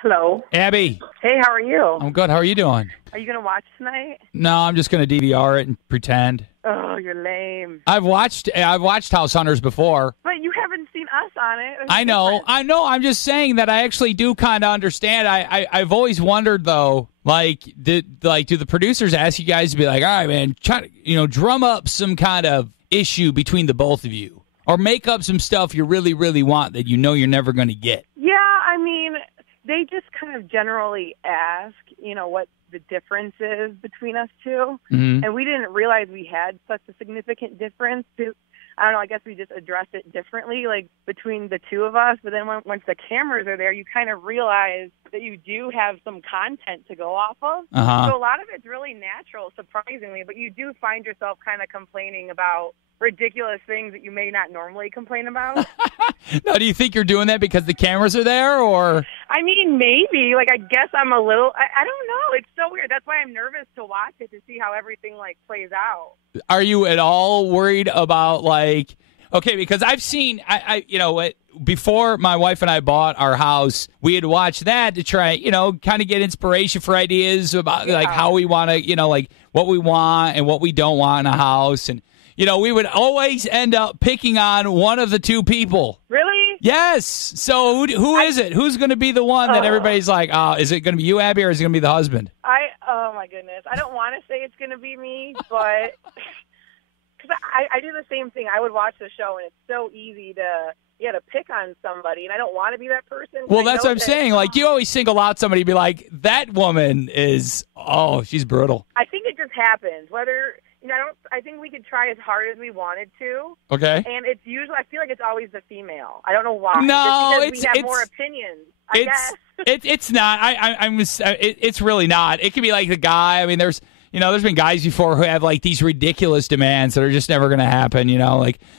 Hello. Abbye. Hey, how are you? I'm good. How are you doing? Are you going to watch tonight? No, I'm just going to DVR it and pretend. Oh, you're lame. I've watched House Hunters before. But you haven't seen us on it. I know. I'm just saying that I actually do kind of understand. I've always wondered though, do the producers ask you guys to be like, all right, man, try to, drum up some kind of issue between the both of you, or make up some stuff you really, really want that you're never going to get? Yeah, I mean, they just kind of generally ask, what the difference is between us two. Mm-hmm. And we didn't realize we had such a significant difference. I don't know, I guess we just addressed it differently, between the two of us. But then once the cameras are there, you kind of realize that you do have some content to go off of. Uh-huh. So a lot of it's really natural, surprisingly. But you do find yourself kind of complaining about ridiculous things that you may not normally complain about. Now, do you think you're doing that because the cameras are there, or? I mean, maybe. I guess I'm a little, I don't know. It's so weird. That's why I'm nervous to watch it, to see how everything, plays out. Are you at all worried about, okay, because I've seen, before my wife and I bought our house, we had watched that to try, kind of get inspiration for ideas about, how we want to, what we want and what we don't want in a house. And, we would always end up picking on one of the two people. Really? Yes. So who is it? Who's going to be the one that everybody's like, is it going to be you, Abbye, or is it going to be the husband? Oh, my goodness. I don't want to say it's going to be me, but because I do the same thing. I would watch the show, and it's so easy to pick on somebody, and I don't want to be that person. Well, that's what I'm saying. You always single out somebody, be like, that woman is, she's brutal. I think it just happens. Whether... I think we could try as hard as we wanted to. Okay. And it's usually, I feel like it's always the female. I don't know why. No, just because we have more opinions. I guess. It's not. It's really not. It could be like the guy. I mean, there's been guys before who have these ridiculous demands that are just never going to happen.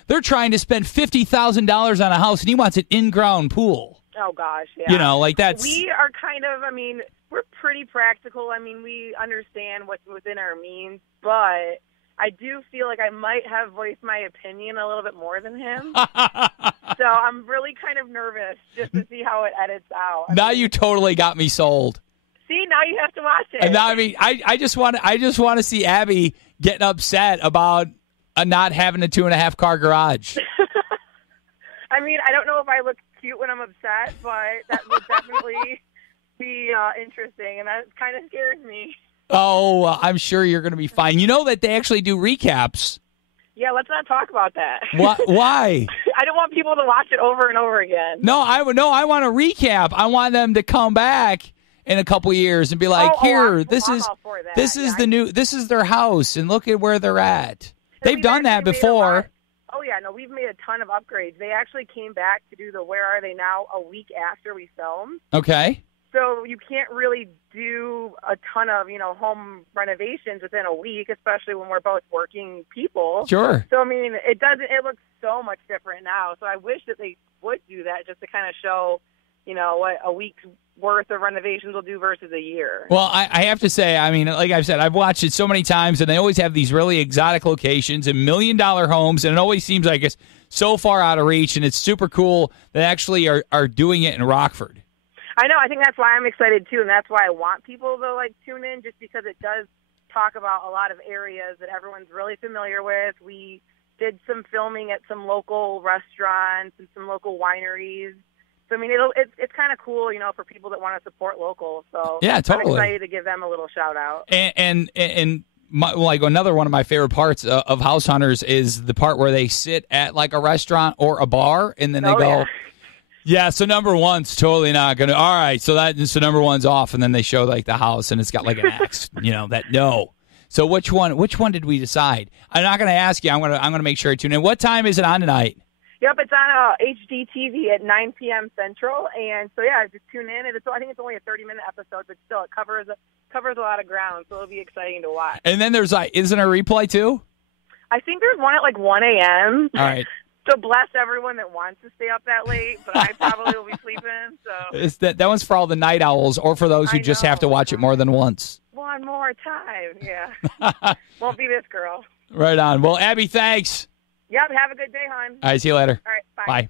They're trying to spend $50,000 on a house and he wants an in-ground pool. Oh gosh, yeah. That's. We are kind of. I mean, we're pretty practical. I mean, we understand what's within our means, but I do feel like I might have voiced my opinion a little bit more than him. So I'm really kind of nervous just to see how it edits out. You totally got me sold. See, now you have to watch it. And now, I just want to see Abbye getting upset about not having a 2.5 car garage. I mean, I don't know if I look cute when I'm upset, but that would definitely be interesting, and that kind of scares me. Oh, I'm sure you're going to be fine. You know that they actually do recaps. Yeah, let's not talk about that. Why? I don't want people to watch it over and over again. No, I want a recap. I want them to come back in a couple years and be like, this is their house, and look at where they're at. They've done that before. Oh, yeah, no, we've made a ton of upgrades. They actually came back to do the Where Are They Now a week after we filmed. Okay. So you can't really do a ton of, home renovations within a week, especially when we're both working people. Sure. So, I mean, it looks so much different now. So I wish that they would do that just to kind of show, what a week's worth of renovations will do versus a year. Well, I have to say, I mean, like I've said, I've watched it so many times, and they always have these really exotic locations and $1 million homes, and it always seems like it's so far out of reach, and it's super cool that actually are doing it in Rockford. I know. I think that's why I'm excited, too, and that's why I want people to, tune in, just because it does talk about a lot of areas that everyone's really familiar with. We did some filming at some local restaurants and some local wineries. So, I mean, it's kind of cool, for people that want to support local. So yeah, totally. I'm excited to give them a little shout out. And another one of my favorite parts of House Hunters is the part where they sit at a restaurant or a bar, and then they go, yeah, so number one's totally not going to. All right, so number one's off, and then they show the house, and it's got an axe, no. So which one did we decide? I'm not going to ask you. I'm going to make sure I tune in. What time is it on tonight? Yep, it's on HGTV at 9 p.m. Central, and so yeah, just tune in. I think it's only a 30-minute episode, but still, it covers a lot of ground, so it'll be exciting to watch. And then there's isn't there a replay too? I think there's one at 1 a.m. All right. So bless everyone that wants to stay up that late, but I probably will be sleeping. So that one's for all the night owls, or for those who just have to watch it more than once. One more time, yeah. Won't be this girl. Right on. Well, Abbye, thanks. Yep, have a good day, hon. All right, see you later. All right, bye. Bye.